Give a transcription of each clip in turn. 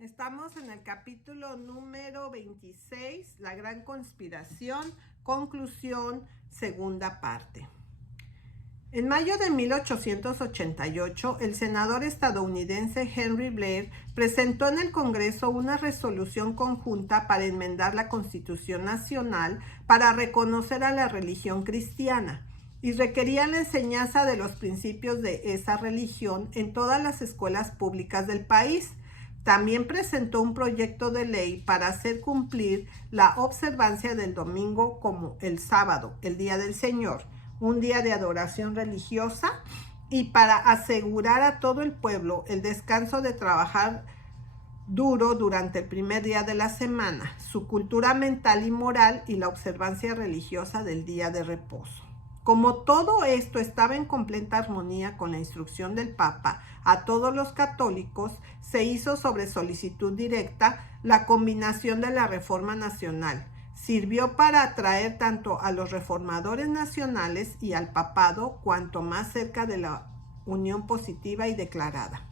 Estamos en el capítulo número 26, La Gran Conspiración, conclusión, segunda parte. En mayo de 1888, el senador estadounidense Henry Blair presentó en el Congreso una resolución conjunta para enmendar la Constitución Nacional para reconocer a la religión cristiana y requería la enseñanza de los principios de esa religión en todas las escuelas públicas del país. También presentó un proyecto de ley para hacer cumplir la observancia del domingo como el sábado, el día del Señor, un día de adoración religiosa, y para asegurar a todo el pueblo el descanso de trabajar duro durante el primer día de la semana, su cultura mental y moral y la observancia religiosa del día de reposo. Como todo esto estaba en completa armonía con la instrucción del Papa a todos los católicos, se hizo sobre solicitud directa la combinación de la Reforma Nacional. Sirvió para atraer tanto a los reformadores nacionales y al papado cuanto más cerca de la unión positiva y declarada.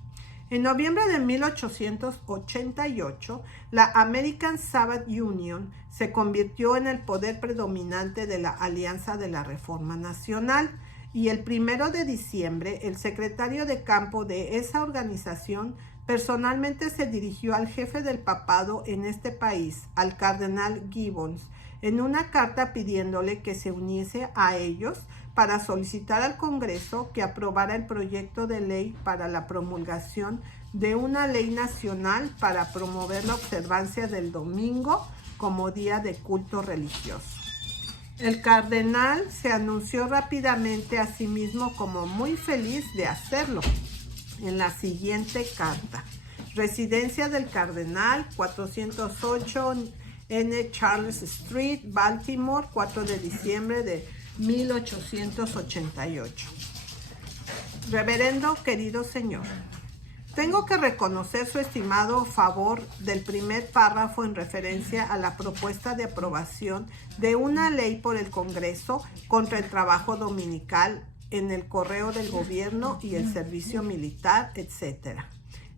En noviembre de 1888, la American Sabbath Union se convirtió en el poder predominante de la Alianza de la Reforma Nacional y el 1 de diciembre el secretario de campo de esa organización personalmente se dirigió al jefe del papado en este país, al cardenal Gibbons, en una carta pidiéndole que se uniese a ellos para solicitar al Congreso que aprobara el proyecto de ley para la promulgación de una ley nacional para promover la observancia del domingo como día de culto religioso. El cardenal se anunció rápidamente a sí mismo como muy feliz de hacerlo en la siguiente carta. Residencia del Cardenal, 408 N. Charles Street, Baltimore, 4 de diciembre de 1888. Reverendo querido señor, tengo que reconocer su estimado favor del primer párrafo en referencia a la propuesta de aprobación de una ley por el Congreso contra el trabajo dominical en el correo del gobierno y el servicio militar, etc.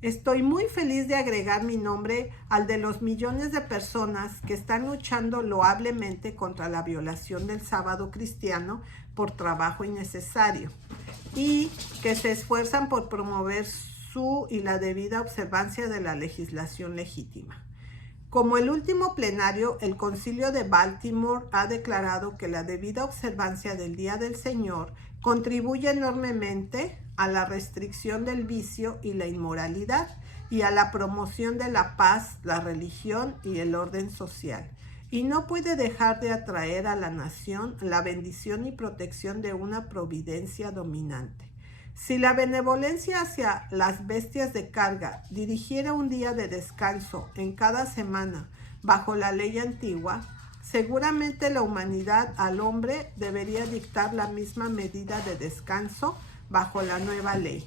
Estoy muy feliz de agregar mi nombre al de los millones de personas que están luchando loablemente contra la violación del sábado cristiano por trabajo innecesario y que se esfuerzan por promover su y la debida observancia de la legislación legítima. Como el último plenario, el Concilio de Baltimore ha declarado que la debida observancia del Día del Señor contribuye enormemente a la restricción del vicio y la inmoralidad y a la promoción de la paz, la religión y el orden social, y no puede dejar de atraer a la nación la bendición y protección de una providencia dominante. Si la benevolencia hacia las bestias de carga dirigiera un día de descanso en cada semana bajo la ley antigua, seguramente la humanidad al hombre debería dictar la misma medida de descanso bajo la nueva ley.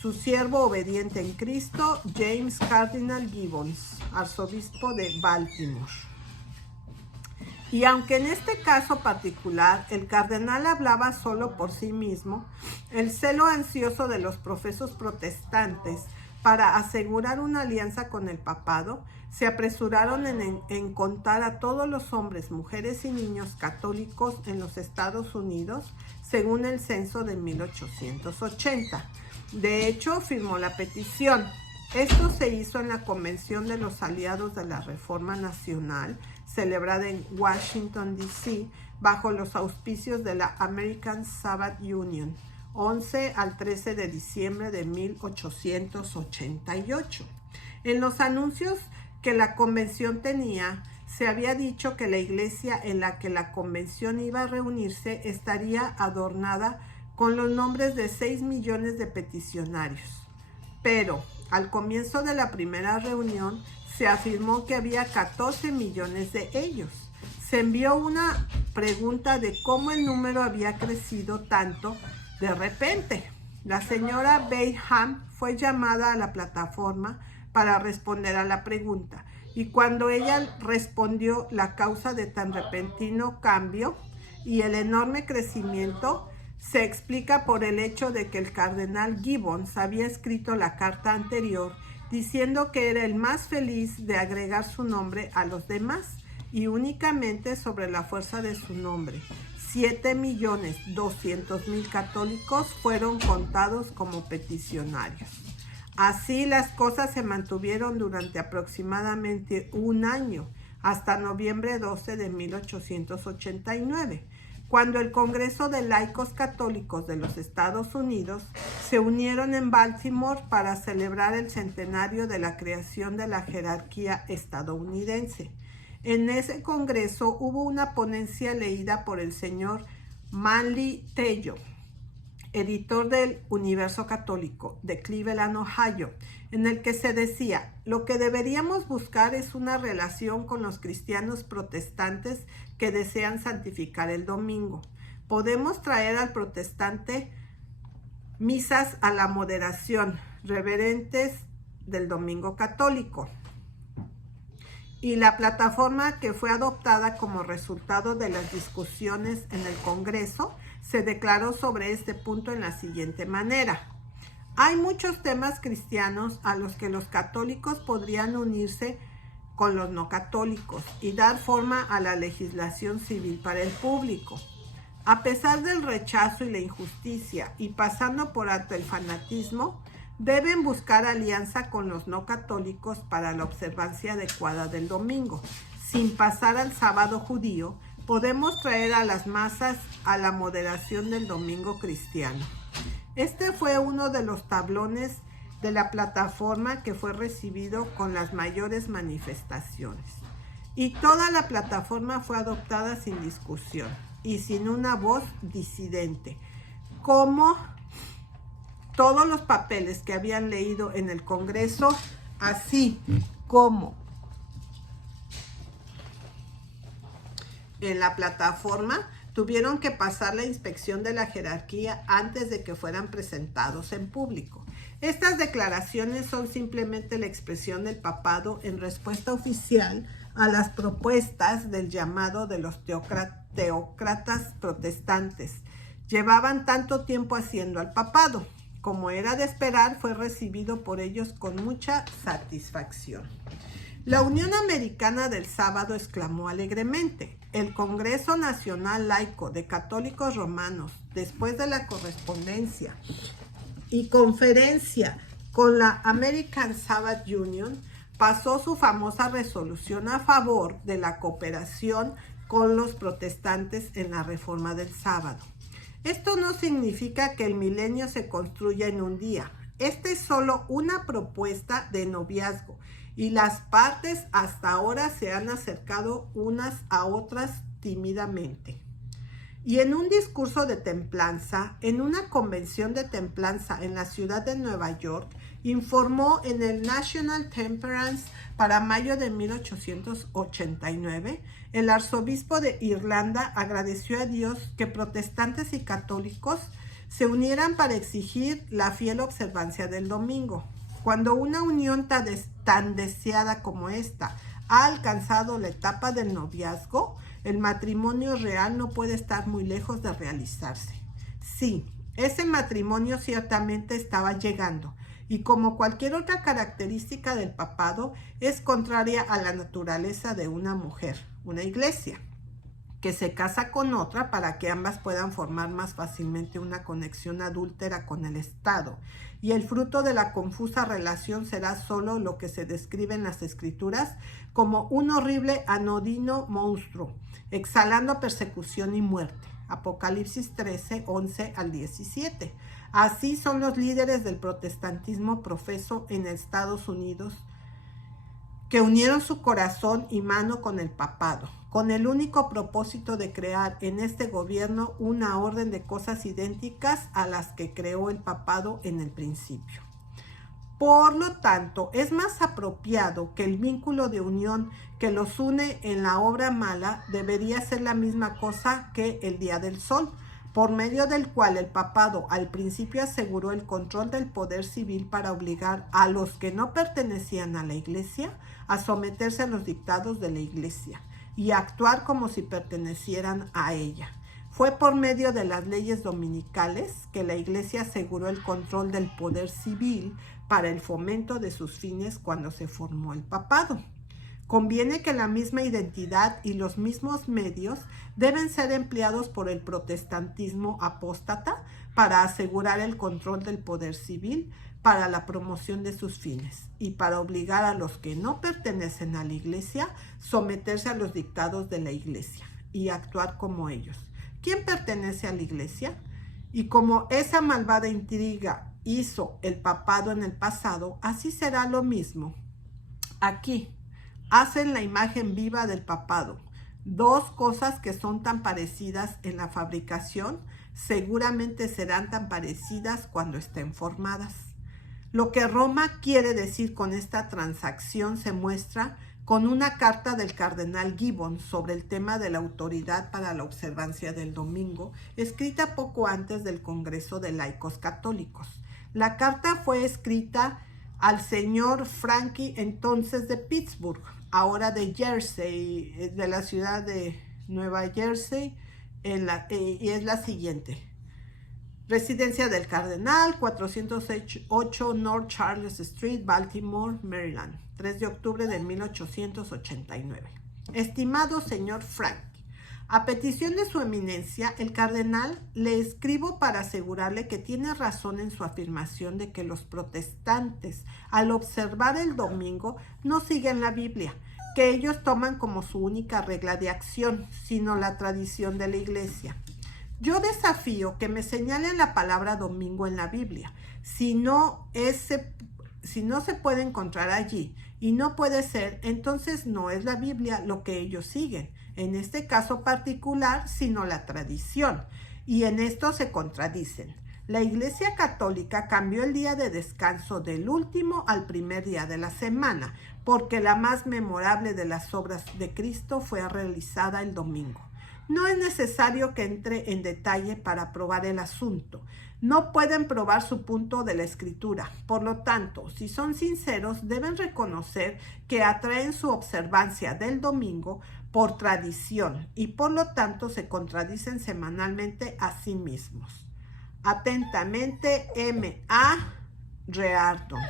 Su siervo obediente en Cristo, James Cardinal Gibbons, arzobispo de Baltimore. Y aunque en este caso particular el cardenal hablaba solo por sí mismo, el celo ansioso de los profesos protestantes para asegurar una alianza con el papado, se apresuraron en contar a todos los hombres, mujeres y niños católicos en los Estados Unidos, según el censo de 1880. De hecho, firmó la petición. Esto se hizo en la Convención de los Aliados de la Reforma Nacional, celebrada en Washington, D.C., bajo los auspicios de la American Sabbath Union, 11 al 13 de diciembre de 1888. En los anuncios que la convención tenía, se había dicho que la iglesia en la que la convención iba a reunirse estaría adornada con los nombres de 6 millones de peticionarios. Pero al comienzo de la primera reunión se afirmó que había 14 millones de ellos. Se envió una pregunta de cómo el número había crecido tanto de repente. La señora Bayham fue llamada a la plataforma para responder a la pregunta, y cuando ella respondió la causa de tan repentino cambio y el enorme crecimiento, se explica por el hecho de que el cardenal Gibbons había escrito la carta anterior diciendo que era el más feliz de agregar su nombre a los demás y únicamente sobre la fuerza de su nombre. 7.200.000 católicos fueron contados como peticionarios. Así las cosas se mantuvieron durante aproximadamente un año, hasta noviembre 12 de 1889, cuando el Congreso de Laicos Católicos de los Estados Unidos se unieron en Baltimore para celebrar el centenario de la creación de la jerarquía estadounidense. En ese congreso hubo una ponencia leída por el señor Manly Tello, editor del Universo Católico de Cleveland, Ohio, en el que se decía: lo que deberíamos buscar es una relación con los cristianos protestantes que desean santificar el domingo. Podemos traer al protestante misas a la moderación, reverentes del domingo católico. Y la plataforma que fue adoptada como resultado de las discusiones en el Congreso se declaró sobre este punto en la siguiente manera: hay muchos temas cristianos a los que los católicos podrían unirse con los no católicos y dar forma a la legislación civil para el público. A pesar del rechazo y la injusticia, y pasando por alto el fanatismo, deben buscar alianza con los no católicos para la observancia adecuada del domingo. Sin pasar al sábado judío, podemos traer a las masas a la moderación del domingo cristiano. Este fue uno de los tablones de la plataforma que fue recibido con las mayores manifestaciones. Y toda la plataforma fue adoptada sin discusión y sin una voz disidente, como todos los papeles que habían leído en el Congreso, así como en la plataforma, tuvieron que pasar la inspección de la jerarquía antes de que fueran presentados en público. Estas declaraciones son simplemente la expresión del papado en respuesta oficial a las propuestas del llamado de los teócratas protestantes. Llevaban tanto tiempo haciendo al papado. Como era de esperar, fue recibido por ellos con mucha satisfacción. La Unión Americana del Sábado exclamó alegremente: el Congreso Nacional Laico de Católicos Romanos, después de la correspondencia y conferencia con la American Sabbath Union, pasó su famosa resolución a favor de la cooperación con los protestantes en la reforma del sábado. Esto no significa que el milenio se construya en un día. Esta es solo una propuesta de noviazgo y las partes hasta ahora se han acercado unas a otras tímidamente. Y en un discurso de templanza, en una convención de templanza en la ciudad de Nueva York, informó en el National Temperance para mayo de 1889, el arzobispo de Irlanda agradeció a Dios que protestantes y católicos se unieran para exigir la fiel observancia del domingo. Cuando una unión tan deseada como esta ha alcanzado la etapa del noviazgo, el matrimonio real no puede estar muy lejos de realizarse. Sí, ese matrimonio ciertamente estaba llegando, y como cualquier otra característica del papado, es contraria a la naturaleza de una mujer, una iglesia, que se casa con otra para que ambas puedan formar más fácilmente una conexión adúltera con el Estado, y el fruto de la confusa relación será solo lo que se describe en las Escrituras como un horrible anodino monstruo, exhalando persecución y muerte. Apocalipsis 13, 11 al 17. Así son los líderes del protestantismo profeso en Estados Unidos, que unieron su corazón y mano con el papado, con el único propósito de crear en este gobierno una orden de cosas idénticas a las que creó el papado en el principio. Por lo tanto, es más apropiado que el vínculo de unión que los une en la obra mala debería ser la misma cosa que el día del sol, por medio del cual el papado al principio aseguró el control del poder civil para obligar a los que no pertenecían a la iglesia a someterse a los dictados de la iglesia y a actuar como si pertenecieran a ella. Fue por medio de las leyes dominicales que la iglesia aseguró el control del poder civil para el fomento de sus fines cuando se formó el papado. Conviene que la misma identidad y los mismos medios deben ser empleados por el protestantismo apóstata para asegurar el control del poder civil para la promoción de sus fines y para obligar a los que no pertenecen a la Iglesia someterse a los dictados de la Iglesia y actuar como ellos. ¿Quién pertenece a la Iglesia? Y como esa malvada intriga hizo el papado en el pasado, así será lo mismo aquí. Hacen la imagen viva del papado. Dos cosas que son tan parecidas en la fabricación, seguramente serán tan parecidas cuando estén formadas. Lo que Roma quiere decir con esta transacción se muestra con una carta del cardenal Gibbon sobre el tema de la autoridad para la observancia del domingo, escrita poco antes del Congreso de Laicos Católicos. La carta fue escrita al señor Frankie, entonces de Pittsburgh, ahora de Jersey, de la ciudad de Nueva Jersey, y es la siguiente. Residencia del Cardenal, 408 North Charles Street, Baltimore, Maryland, 3 de octubre de 1889. Estimado señor Frank, a petición de su eminencia, el cardenal, le escribo para asegurarle que tiene razón en su afirmación de que los protestantes, al observar el domingo, no siguen la Biblia, que ellos toman como su única regla de acción, sino la tradición de la Iglesia. Yo desafío que me señalen la palabra domingo en la Biblia. Si no se puede encontrar allí y no puede ser, entonces no es la Biblia lo que ellos siguen, en este caso particular, sino la tradición. Y en esto se contradicen. La Iglesia Católica cambió el día de descanso del último al primer día de la semana, porque la más memorable de las obras de Cristo fue realizada el domingo. No es necesario que entre en detalle para probar el asunto. No pueden probar su punto de la Escritura. Por lo tanto, si son sinceros, deben reconocer que atraen su observancia del domingo por tradición y por lo tanto se contradicen semanalmente a sí mismos. Atentamente, M.A. Reardon.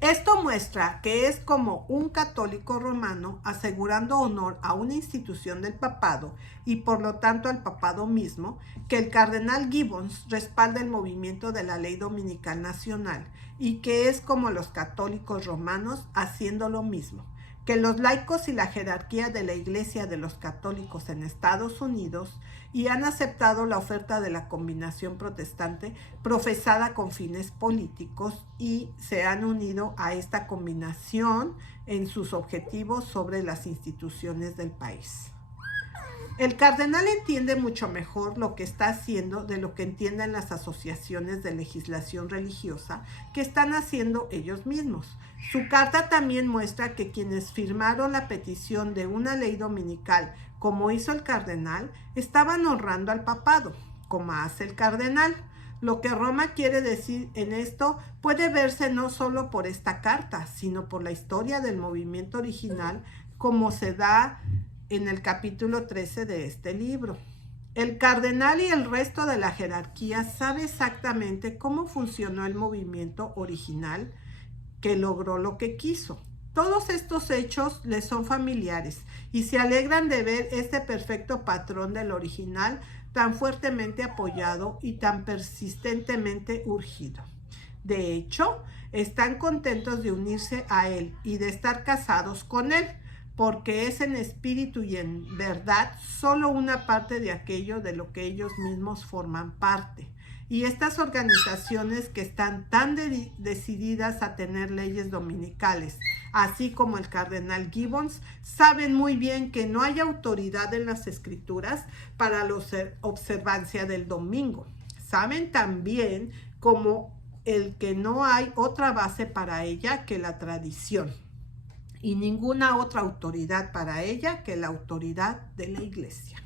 Esto muestra que es como un católico romano asegurando honor a una institución del papado y por lo tanto al papado mismo, que el cardenal Gibbons respalda el movimiento de la ley dominical nacional y que es como los católicos romanos haciendo lo mismo, que los laicos y la jerarquía de la Iglesia de los católicos en Estados Unidos y han aceptado la oferta de la combinación protestante profesada con fines políticos y se han unido a esta combinación en sus objetivos sobre las instituciones del país. El cardenal entiende mucho mejor lo que está haciendo de lo que entienden las asociaciones de legislación religiosa que están haciendo ellos mismos. Su carta también muestra que quienes firmaron la petición de una ley dominical, como hizo el cardenal, estaban honrando al papado, como hace el cardenal. Lo que Roma quiere decir en esto puede verse no solo por esta carta, sino por la historia del movimiento original, como se da en el capítulo 13 de este libro. El cardenal y el resto de la jerarquía sabe exactamente cómo funcionó el movimiento original que logró lo que quiso. Todos estos hechos les son familiares y se alegran de ver este perfecto patrón del original tan fuertemente apoyado y tan persistentemente urgido. De hecho, están contentos de unirse a él y de estar casados con él, porque es en espíritu y en verdad solo una parte de aquello de lo que ellos mismos forman parte. Y estas organizaciones que están tan decididas a tener leyes dominicales, así como el cardenal Gibbons, saben muy bien que no hay autoridad en las Escrituras para la observancia del domingo. Saben también como el que no hay otra base para ella que la tradición y ninguna otra autoridad para ella que la autoridad de la Iglesia.